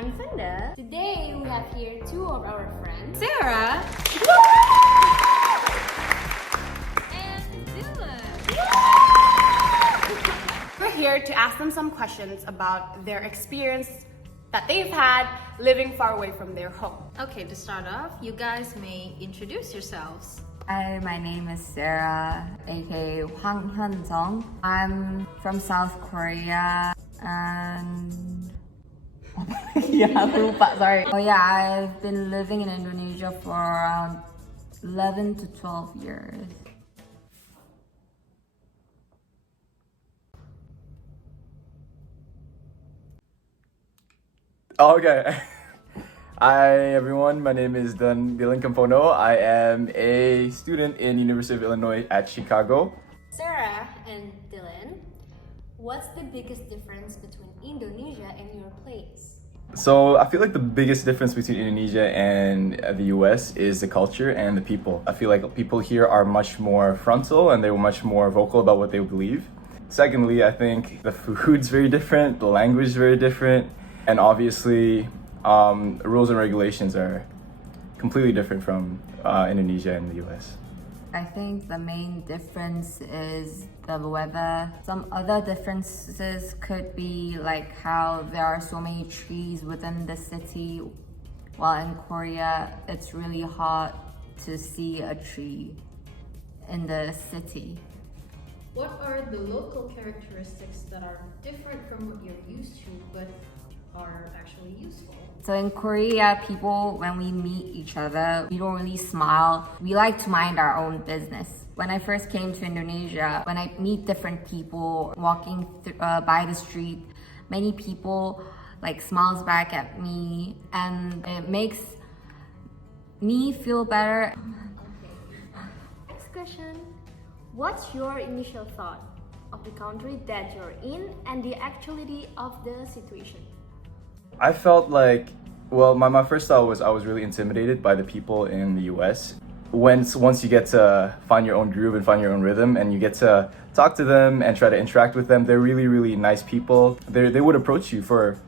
I'm Fenda. Today we have here two of our friends, Sarah and Dylan. We're here to ask them some questions about their experience that they've had living far away from their home. Okay, to start off, you guys may introduce yourselves. Hi, my name is Sarah, aka Jeong. I'm from South Korea and sorry. Oh yeah, I've been living in Indonesia for around 11 to 12 years. Okay. Hi everyone, my name is Dylan Kampono. I am a student in University of Illinois at Chicago. Sarah and Dylan, what's the biggest difference between Indonesia and your place? So I feel like the biggest difference between Indonesia and the US is the culture and the people. I feel like people here are much more frontal and they're much more vocal about what they believe. Secondly, I think the food's very different, the language is very different, and obviously rules and regulations are completely different from Indonesia and the US. I think the main difference is the weather. Some other differences could be like how there are so many trees within the city, while in Korea it's really hard to see a tree in the city. What are the local characteristics that are different from what you're used to but are actually useful? So in Korea, people, when we meet each other, we don't really smile. We like to mind our own business. When I first came to Indonesia, when I meet different people walking by the street, many people like smiles back at me and it makes me feel better. Next question. What's your initial thought of the country that you're in and the actuality of the situation? I felt like, well, my first thought was I was really intimidated by the people in the US. Once you get to find your own groove and find your own rhythm and you get to talk to them and try to interact with them, they're really, really nice people. They would approach you for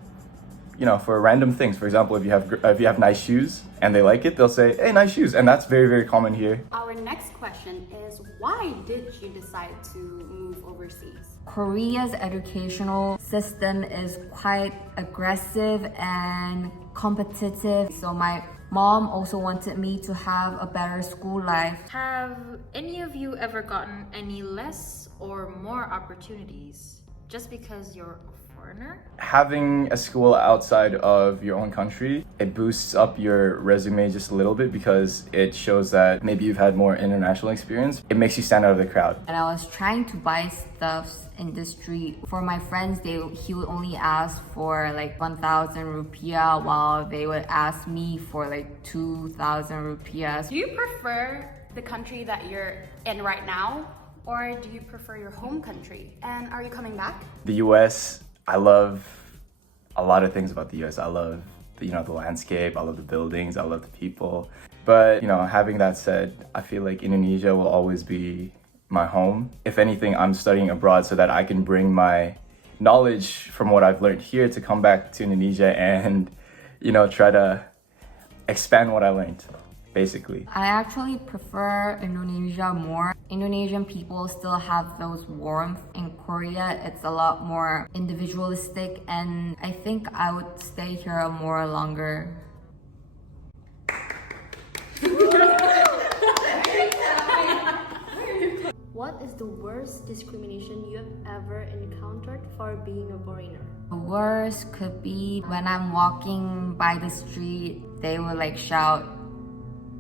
random things. For example, if you have nice shoes and they like it, they'll say, "Hey, nice shoes," and that's very, very common here. Our next question is, why did you decide to move overseas? Korea's educational system is quite aggressive and competitive. So my mom also wanted me to have a better school life. Have any of you ever gotten any less or more opportunities just because you're a foreigner? Having a school outside of your own country, it boosts up your resume just a little bit because it shows that maybe you've had more international experience. It makes you stand out of the crowd. And I was trying to buy stuff in the street. For my friends, he would only ask for like 1,000 rupiah while they would ask me for like 2,000 rupiah. Do you prefer the country that you're in right now, or do you prefer your home country? And are you coming back? The US, I love a lot of things about the US. I love the landscape, I love the buildings, I love the people. But having that said, I feel like Indonesia will always be my home. If anything, I'm studying abroad so that I can bring my knowledge from what I've learned here to come back to Indonesia and try to expand what I learned, basically. I actually prefer Indonesia more. Indonesian people still have those warmth. In Korea, it's a lot more individualistic, and I think I would stay here more longer. What is the worst discrimination you have ever encountered for being a foreigner? The worst could be when I'm walking by the street, they would like shout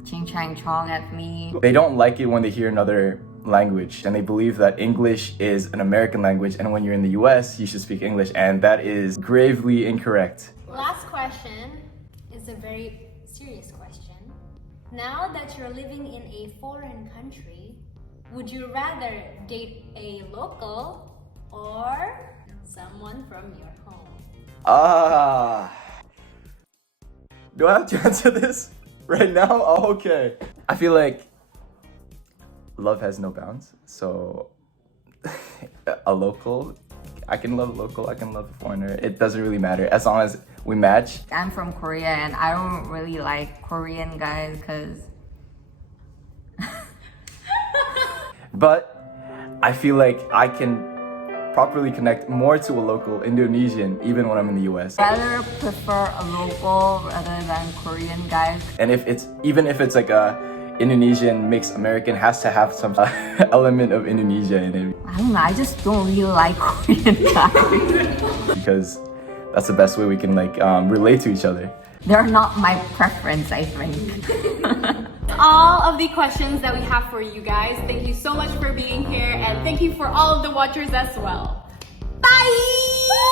ching chang chong at me. They don't like it when they hear another language and they believe that English is an American language and when you're in the US, you should speak English, and that is gravely incorrect. Last question is a very serious question. Now that you're living in a foreign country, would you rather date a local or someone from your home? Do I have to answer this right now? Oh, okay. I feel like love has no bounds, so a local, I can love a local, I can love a foreigner. It doesn't really matter as long as we match. I'm from Korea and I don't really like Korean guys because But I feel like I can properly connect more to a local Indonesian even when I'm in the US. I rather prefer a local rather than Korean guys. And even if it's like a Indonesian mixed American, has to have some element of Indonesia in it, I don't know, I just don't really like Korean guys. because that's the best way we can like relate to each other. They're not my preference, I think. All of the questions that we have for you guys. Thank you so much for being here, and thank you for all of the watchers as well. Bye!